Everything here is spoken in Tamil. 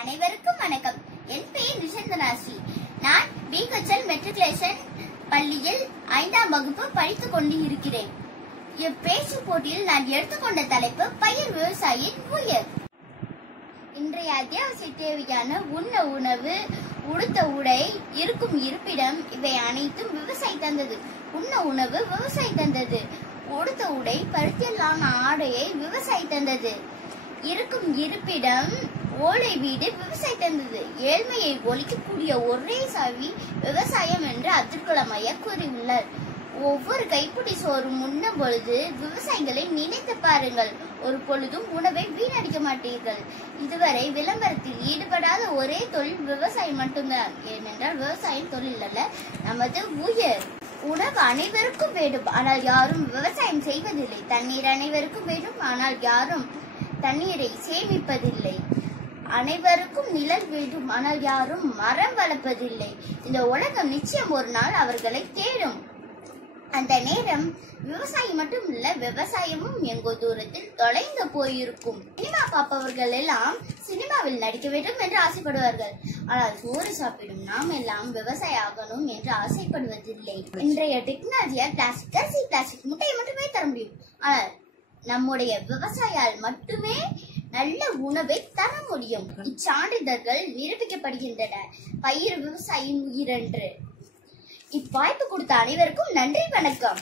அனைவருக்கும் வணக்கம். என் பெயர் நிஷந்தனாசி. நான் பிகச்சல் மெட்ரிகுலேஷன் பள்ளியில் 5ஆம் வகுப்பு படித்துக் கொண்டு இருக்கிறேன். இப்பேச்சு போட்டியில் நான் எடுத்துக்கொண்ட தலைப்பு பயிர் விவசாயியின் உயர். இன்றைய அத்தியாவசிய தேவையான உண்ண உணவு, உடுத்த உடை, இருக்கும் இருப்பிடம் இவை அனைத்தும் விவசாயி தந்தது. உண்ண உணவு விவசாயி தந்தது. உடுத்த உடை பருத்தியிலான ஆடையை விவசாயி தந்தது. இருக்கும் இருப்பிடம் ஓலை வீடு விவசாயி தந்தது. ஏழ்மையை ஒழிக்கக்கூடிய ஒரே சாவி விவசாயம் என்று அப்துல் கலாம் ஐயா கூறியுள்ளார். ஒவ்வொரு கைப்பிடி சோறு உண்ணும் பொழுது விவசாயிகளை நினைத்து பாருங்கள். ஒரு பொழுதும் உணவை வீணடிக்க மாட்டீர்கள். இதுவரை விளம்பரத்தில் ஈடுபடாத ஒரே தொழில் விவசாயம் மட்டும்தான். ஏனென்றால் விவசாயம் தொழில் அல்ல, நமது உயர். உணவு அனைவருக்கும் வேண்டும், ஆனால் யாரும் விவசாயம் செய்வதில்லை. தண்ணீர் அனைவருக்கும் வேண்டும், ஆனால் யாரும் தண்ணீரை சேமிப்பதில்லை. அனைவருக்கும் நிழல் வேண்டும், ஆனால் யாரும் மரம் வளர்ப்பதில்லை. இந்த உலகம் நிச்சயம் ஒரு நாள் அவர்களை தேடும். அந்த நேரம் விவசாயி மட்டும் இல்ல, விவசாயமும் எங்கோ தூரத்தில் தொலைந்து போயிருக்கும். சினிமா பார்ப்பவர்கள் எல்லாம் சினிமாவில் நடிக்க வேண்டும் என்று ஆசைப்படுவார்கள். ஆனால் சோறு சாப்பிடும் நாம் எல்லாம் விவசாயி ஆகணும் என்று ஆசைப்படுவதில்லை. இன்றைய டெக்னாலஜியால் பிளாஸ்டிக் அரிசி, பிளாஸ்டிக் முட்டையை மட்டுமே தர முடியும். ஆனால் நம்முடைய விவசாயியால் மட்டுமே நல்ல உணவை தர முடியும். இச்சான்றிதழ்கள் நிரூபிக்கப்படுகின்றன. பயிர் விவசாயியின் உயிரென்று. இவ்வாய்ப்பு கொடுத்த அனைவருக்கும் நன்றி, வணக்கம்.